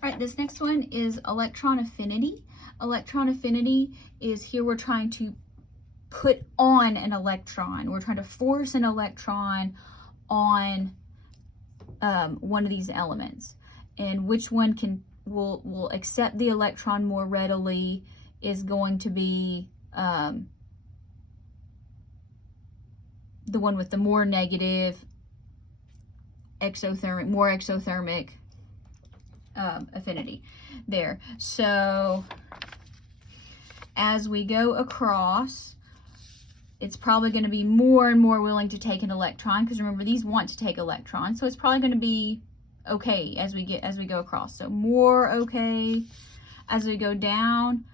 All right, this next one is Electron Affinity. Electron Affinity is here we're trying to put on an electron. We're trying to force an electron on one of these elements. And which one will accept the electron more readily is going to be the one with the more negative exothermic affinity there. So as we go across, it's probably going to be more and more willing to take an electron, because remember, these want to take electrons, so it's probably going to be okay as we go across. So more okay. As we go down,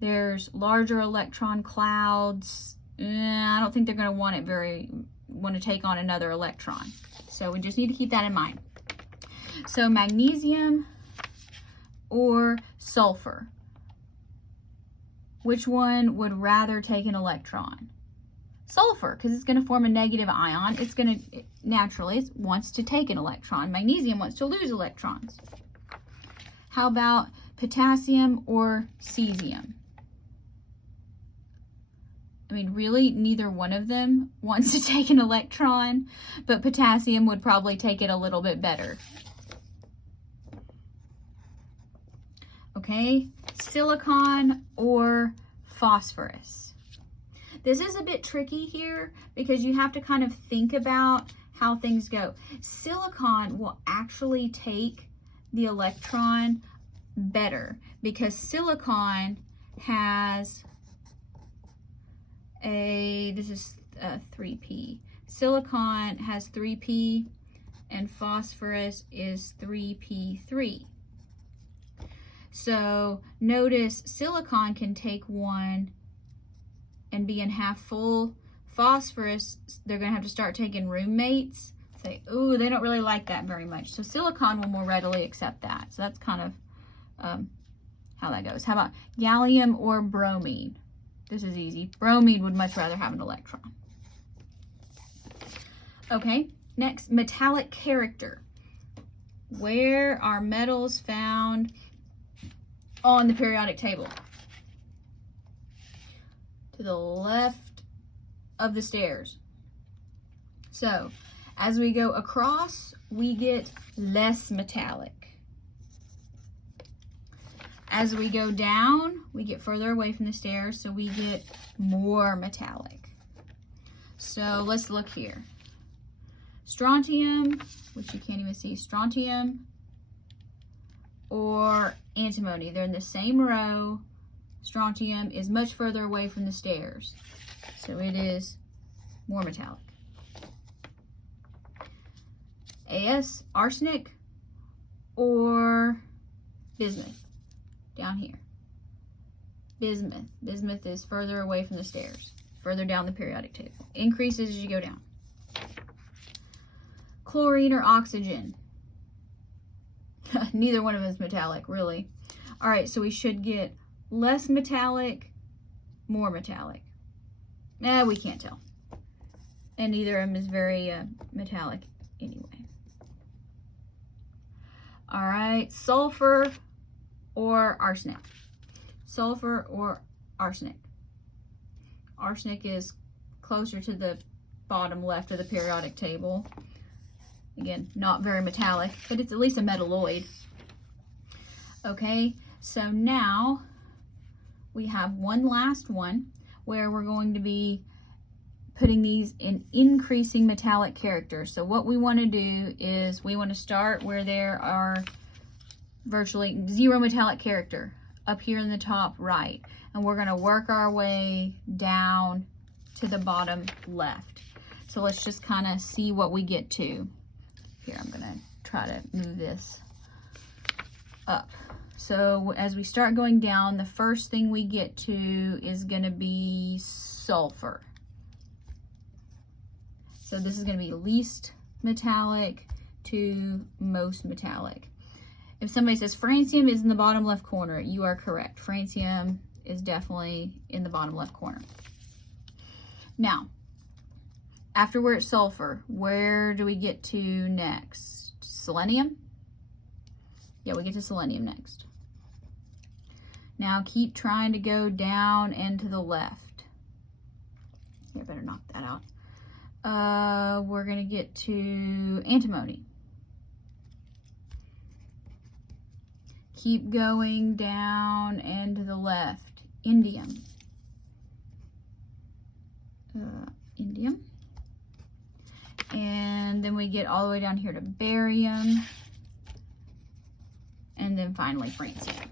there's larger electron clouds. I don't think they're going to want to take on another electron. So we just need to keep that in mind. So magnesium or sulfur, which one would rather take an electron? Sulfur, because it's going to form a negative ion. It's going to naturally wants to take an electron. Magnesium wants to lose electrons. How about potassium or cesium? I mean, really, neither one of them wants to take an electron, but potassium would probably take it a little bit better. Okay, silicon or phosphorus. This is a bit tricky here because you have to kind of think about how things go. Silicon will actually take the electron better because silicon has this is 3p. Silicon has 3p and phosphorus is 3p3. So notice silicon can take one and be in half full. Phosphorus, they're going to have to start taking roommates. Say, ooh, they don't really like that very much. So silicon will more readily accept that. So that's kind of how that goes. How about gallium or bromine? This is easy. Bromine would much rather have an electron. Okay, next, metallic character. Where are metals found on the periodic table? To the left of the stairs. So as we go across, we get less metallic. As we go down, we get further away from the stairs, so we get more metallic. So let's look here. Strontium, which you can't even see, strontium or antimony. They're in the same row. Strontium is much further away from the stairs, so it is more metallic. AS, arsenic or bismuth? Down here. Bismuth. Bismuth is further away from the stairs, further down the periodic table. Increases as you go down. Chlorine or oxygen? Neither one of them is metallic, really. All right, so we should get less metallic, more metallic. We can't tell. And neither of them is very metallic anyway. All right, sulfur or arsenic? Sulfur or arsenic? Arsenic is closer to the bottom left of the periodic table. Again, not very metallic, but it's at least a metalloid. Okay, so now we have one last one where we're going to be putting these in increasing metallic characters. So what we want to do is we want to start where there are virtually zero metallic character up here in the top right, and we're going to work our way down to the bottom left. So let's just kind of see what we get to. Here, I'm going to try to move this up. So as we start going down, the first thing we get to is going to be sulfur. So this is going to be least metallic to most metallic. If somebody says francium is in the bottom left corner, you are correct. Francium is definitely in the bottom left corner. Now, after we're at sulfur, where do we get to next? Selenium? Yeah, we get to selenium next. Now keep trying to go down and to the left. Yeah, better knock that out. We're going to get to antimony. Keep going down and to the left. Indium. Indium. And then we get all the way down here to barium. And then finally francium.